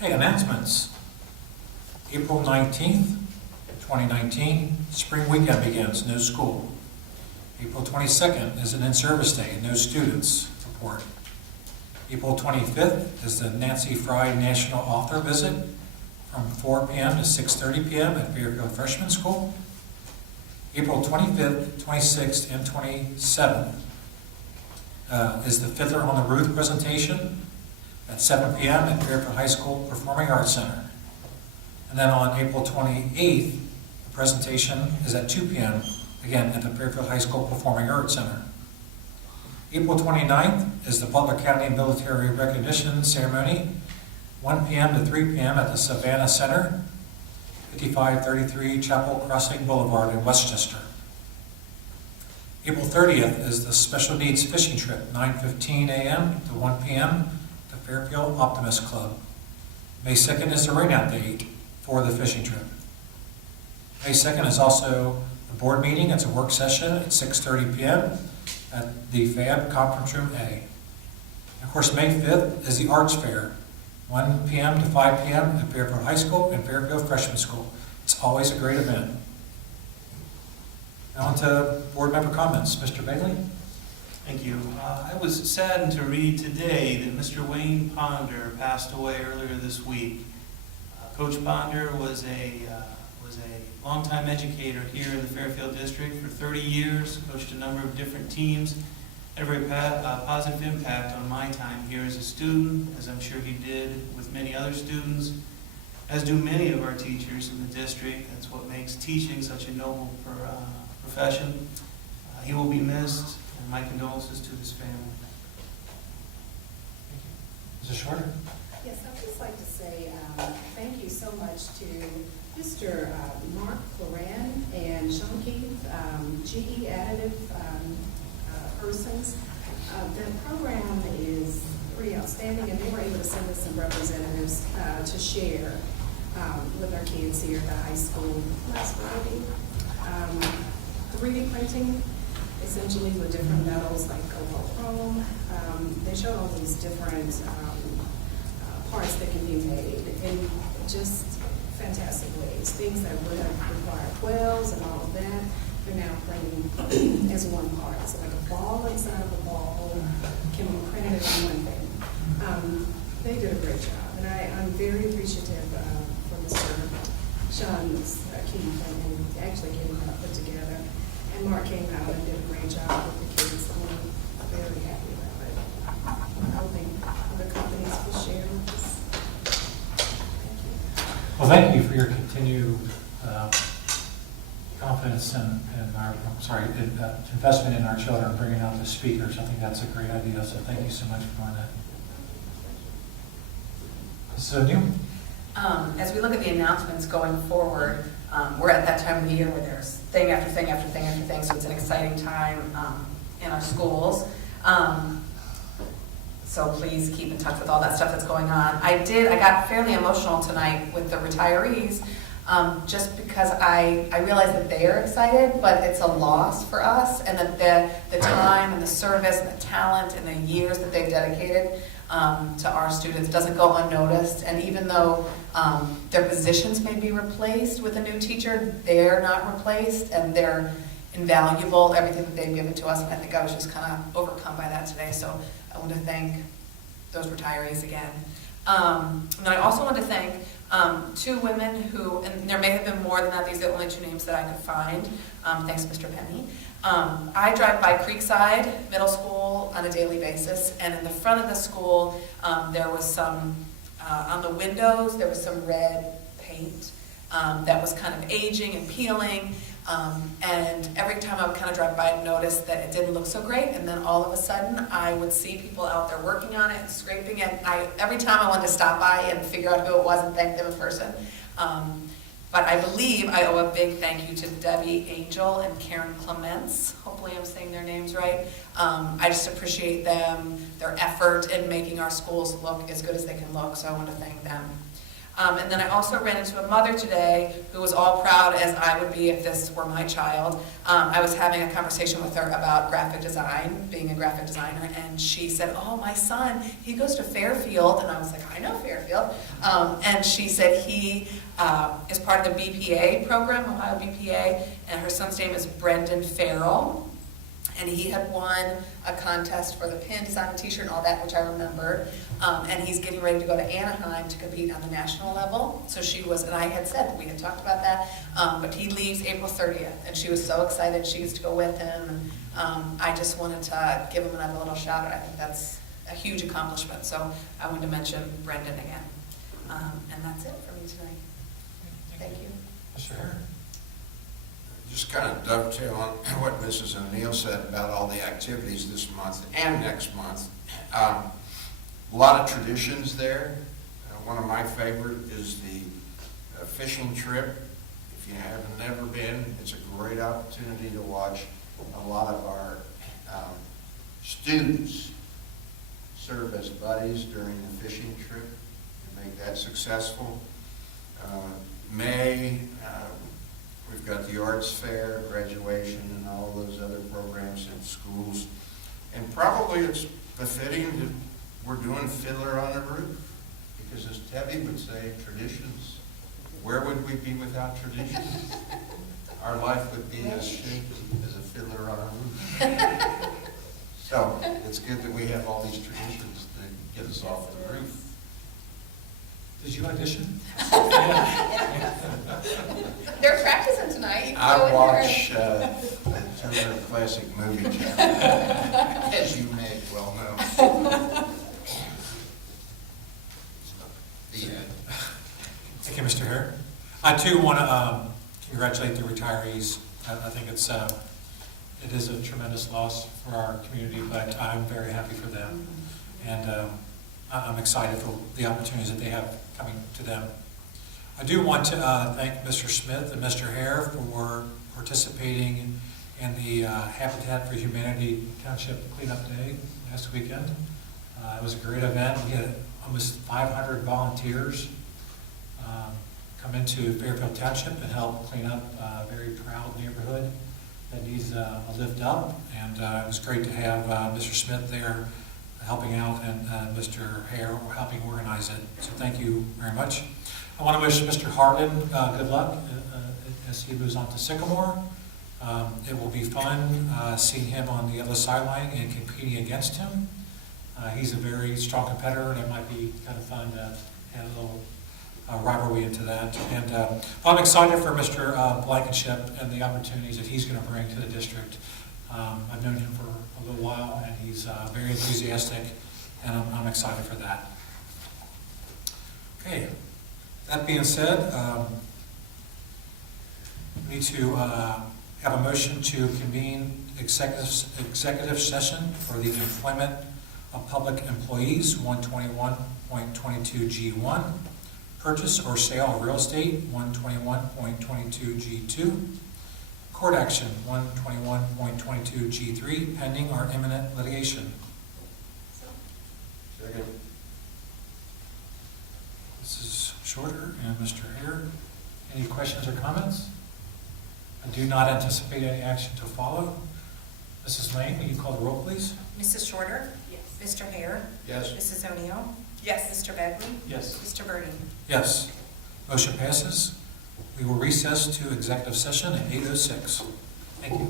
Okay, announcements. April 19th, 2019, spring weekend begins, no school. April 22nd is an in-service day, no students report. April 25th is the Nancy Fry National Author Visit from 4 p.m. to 6:30 p.m. at Fairfield Freshman School. April 25th, 26th, and 27th is the Fiddler on the Roof presentation at 7 p.m. at Fairfield High School Performing Arts Center. And then on April 28th, the presentation is at 2 p.m., again at the Fairfield High School Performing Arts Center. April 29th is the Butler County Military Recognition Ceremony, 1 p.m. to 3 p.m. at the Savannah Center, 5533 Chapel Crossing Boulevard in Westchester. April 30th is the Special Needs Fishing Trip, 9:15 a.m. to 1 p.m. to Fairfield Optimist Club. May 2nd is the rainout date for the fishing trip. May 2nd is also the board meeting. It's a work session at 6:30 p.m. at the FAB Conference Room A. And of course, May 5th is the Arts Fair, 1 p.m. to 5 p.m. at Fairfield High School and Fairfield Freshman School. It's always a great event. Now on to board member comments. Mr. Bailey? Thank you. I was saddened to read today that Mr. Wayne Ponder passed away earlier this week. Coach Ponder was a longtime educator here in the Fairfield District for 30 years, coached a number of different teams, had a very positive impact on my time here as a student, as I'm sure he did with many other students, as do many of our teachers in the district. That's what makes teaching such a noble profession. He will be missed, and my condolences to his family. Mrs. Shorter? Yes, I'd just like to say thank you so much to Mr. Mark Floran and Sean Keith, GE Additive persons. The program is pretty outstanding, and they were able to send us some representatives to share with our kids here at the high school last Friday. 3D printing, essentially with different metals like cobalt chrome. They showed all these different parts that can be made in just fantastic ways. Things that would have required wells and all of that, they're now printing as one part. So like a ball inside of a ball can be printed as one thing. They did a great job, and I'm very appreciative for Mr. Sean Keith and actually getting that put together. And Mark came out and did a great job with the kids. I'm very happy about it. I'm hoping other companies will share with us. Thank you. Well, thank you for your continued confidence and investment in our children, bringing out the speakers. I think that's a great idea, so thank you so much for doing that. So new? As we look at the announcements going forward, we're at that time of the year where there's thing after thing after thing after thing, so it's an exciting time in our schools. So please keep in touch with all that stuff that's going on. I got fairly emotional tonight with the retirees, just because I realize that they are excited, but it's a loss for us, and that the time and the service and the talent and the years that they've dedicated to our students doesn't go unnoticed. And even though their positions may be replaced with a new teacher, they're not replaced, and they're invaluable, everything that they've given to us. And I think I was just kind of overcome by that today. So I want to thank those retirees again. And I also want to thank two women who, and there may have been more than that, these are the only two names that I could find, thanks Mr. Penny. I drive by Creekside Middle School on a daily basis, and in the front of the school, there was some, on the windows, there was some red paint that was kind of aging and peeling, and every time I would kind of drive by and notice that it didn't look so great, and then all of a sudden, I would see people out there working on it and scraping it. Every time I wanted to stop by and figure out who it was and thank them in person. But I believe I owe a big thank you to Debbie Angel and Karen Clements. Hopefully I'm saying their names right. I just appreciate them, their effort in making our schools look as good as they can look, so I want to thank them. And then I also ran into a mother today who was all proud, as I would be if this were my child. I was having a conversation with her about graphic design, being a graphic designer, and she said, oh, my son, he goes to Fairfield. And I was like, I know Fairfield. And she said he is part of the BPA program, Ohio BPA, and her son's name is Brendan Farrell. And he had won a contest for the pin, design a t-shirt and all that, which I remembered. And he's getting ready to go to Anaheim to compete on the national level. So she was, and I had said, we had talked about that, but he leaves April 30th. And she was so excited she gets to go with him. And I just wanted to give him another little shout out. I think that's a huge accomplishment. So I wanted to mention Brendan again. And that's it for me tonight. Thank you. Mr. Hare? Just kind of dovetail on what Mrs. O'Neill said about all the activities this month and next month. A lot of traditions there. One of my favorite is the fishing trip. If you have never been, it's a great opportunity to watch a lot of our students serve as buddies during the fishing trip and make that successful. May, we've got the arts fair, graduation, and all those other programs in schools. And probably it's befitting that we're doing Fiddler on the Roof, because as Debbie would say, traditions. Where would we be without traditions? Our life would be as shaky as a fiddler on a roof. So it's good that we have all these traditions to get us off the roof. Did you audition? They're practicing tonight. You can go I in there. watch the Turner Classic Movie Channel, as you may well know. The end. Thank you, Mr. Hare. I too want to congratulate the retirees. I think it is a tremendous loss for our community, but I'm very happy for them. And I'm excited for the opportunities that they have coming to them. I do want to thank Mr. Smith and Mr. Hare for participating in the Habitat for Humanity Township Cleanup Day last weekend. It was a great event. We had almost 500 volunteers come into Fairfield Township and help clean up a very proud neighborhood that needs a lift up. And it was great to have Mr. Smith there helping out and Mr. Hare helping organize it. So thank you very much. I want to wish Mr. Hartland good luck as he moves on to Sycamore. It will be fun seeing him on the other sideline and competing against him. He's a very strong competitor, and it might be kind of fun to add a little rivalry into that. And I'm excited for Mr. Blankenship and the opportunities that he's going to bring to the district. I've known him for a little while, and he's very enthusiastic, and I'm excited for that. Okay, that being said, we need to have a motion to convene executive session for the employment of public employees, 121.22G1, purchase or sale of real estate, 121.22G2, court action, 121.22G3, pending or imminent litigation. Second. Mrs. Shorter and Mr. Hare, any questions or comments? I do not anticipate any action to follow. Mrs. Lane, will you call the roll, please? Mrs. Shorter? Yes. Mr. Hare? Yes. Mrs. O'Neill? Yes. Mr. Begley? Yes. Mr. Birdie? Yes. Motion passes. We will recess to executive session at 8:06. Thank you.